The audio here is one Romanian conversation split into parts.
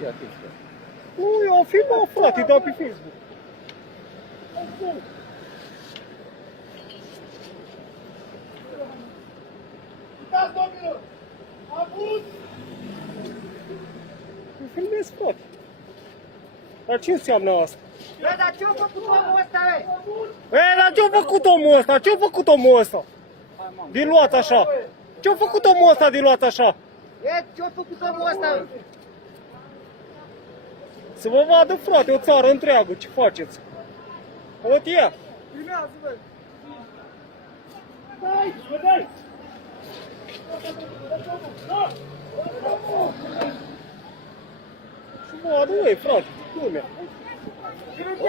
și atenție. Nu, eu am filmat, frate, dau pe Facebook. Uitați, domnilor! Abuz! Eu filmez, frate. Dar ce înseamnă asta? Bă, dar ce-a făcut omul ăsta, bă? Dar ce-a făcut omul ăsta? Ce-a făcut omul ăsta? Din luat așa. Ce-a făcut omul ăsta din luat așa? Ce-a făcut omul ăsta, bă? Să vă vadă, frate, o țară întreagă, ce faceți? Uite ea. Filmează, bă! Dai, bă, dai! Și vadă, ui, frate, lumea.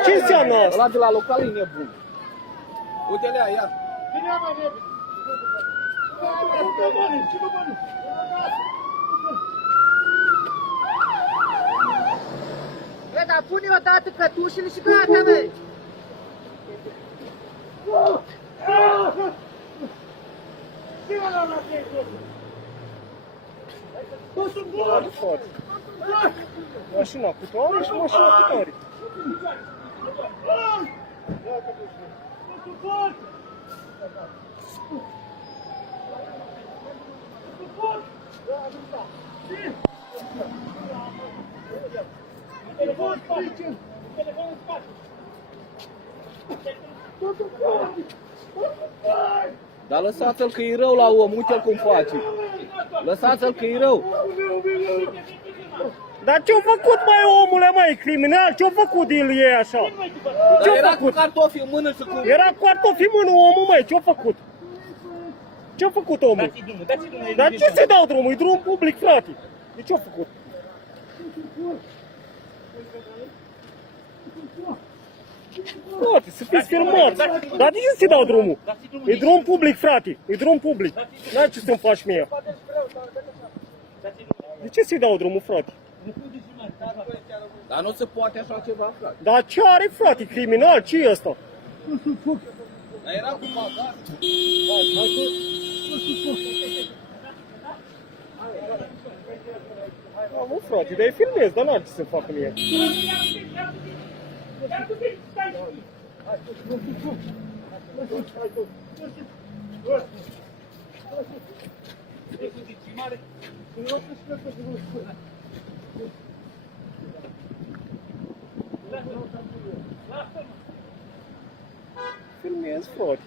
Ce înseamnă asta? Ăla de la local e nebun. Uite-le aia, ia. Vine mai repede! Ce-i bani? Ce-i bani? Bă, dar pune odată cătușile și gata, bă! Vadă, frate. Mașina cu tare și mașina cu tare. Dar lăsați-l că e rău la om, uite-l cum face. Lăsați-l că e rău. Dar ce-a făcut, mai omule, mai criminal? Ce-a făcut din ei așa? Dar Ce-a era cu făcut? cartofi în mână și cu... Era cu cartofi în mână omul, măi, ce-a făcut? Ce-a făcut omul? Dați-i drumul, dați-i drumul. Dar ce să dau drumul? E drum public, frate. De ce-a făcut? Frate, să fiți filmați. Dar de ce să dau drumul? E drum public, frate. E drum public. N-ai ce să-mi faci mie. De ce să-i dau drumul, frate? Dar nu se poate așa ceva, frate. Dar ce are, frate? Criminal? Ce e ăsta? Dar era cu bagaj. Da, mă, frate, dar e filmez, dar n-ar ce să facă mie. Filmez, frate.